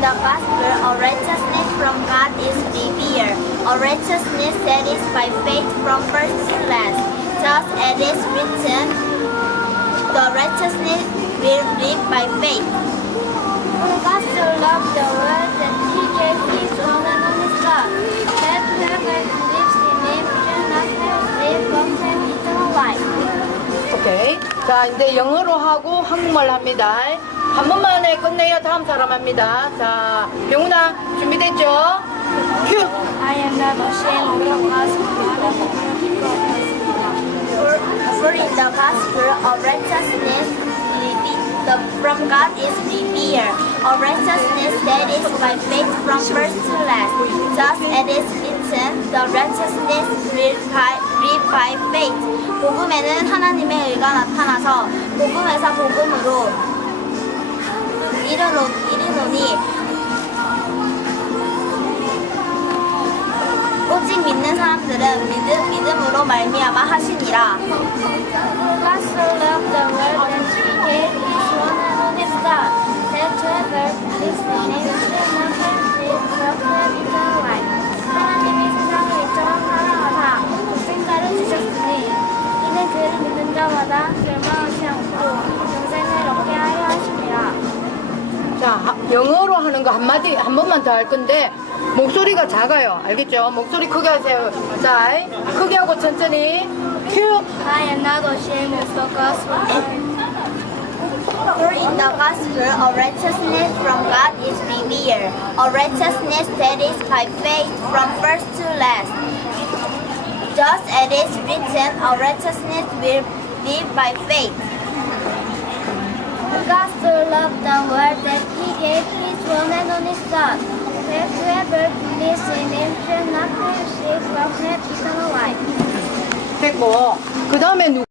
the gospel of righteousness from God is revealed, a righteousness that is by faith from first to last. Just as it is written, the righteousness will live by faith. For God so loved the world that he gave his one and only Son, that whoever believes in him shall not perish but have eternal life. 오케이. 자, 이제 영어로 하고 한국말로 합니다. 한 번만에 끝내야 다음 사람 합니다. 자, 병훈아, 준비됐죠? 큐! I am not ashamed of the gospel. For, in the gospel of righteousness, the, from God is revealed, a righteousness that is by faith from first to last. As it is written, the righteousness will by, live by faith. 복음에는 하나님의 의가 나타나서 복음에서 복음으로 이르노, 이르노니 오직 믿는 사람들은 믿음, 믿음으로 말미암아 하시니라. 하나님이 세상을 이처럼 사랑하사 독생자를 주셨으니 이는 그를 믿는 자마다 멸망하지 않고 영생을 얻게 하려 하심이라. 자, 하- 영어로 하는 거 한마디, 한 번만 더 할 건데, 목소리가 작아요. 알겠죠? 목소리 크게 하세요. 자, 크게 하고 천천히. 큐! I am not ashamed of the gospel. For in the gospel, a righteousness from God is revealed, a righteousness that is by faith from first to last. Just as it is written, a righteousness will live by faith. his one and only Son, that whoever believes in him shall not perish but have eternal life. 됐고, 그 다음에 누구?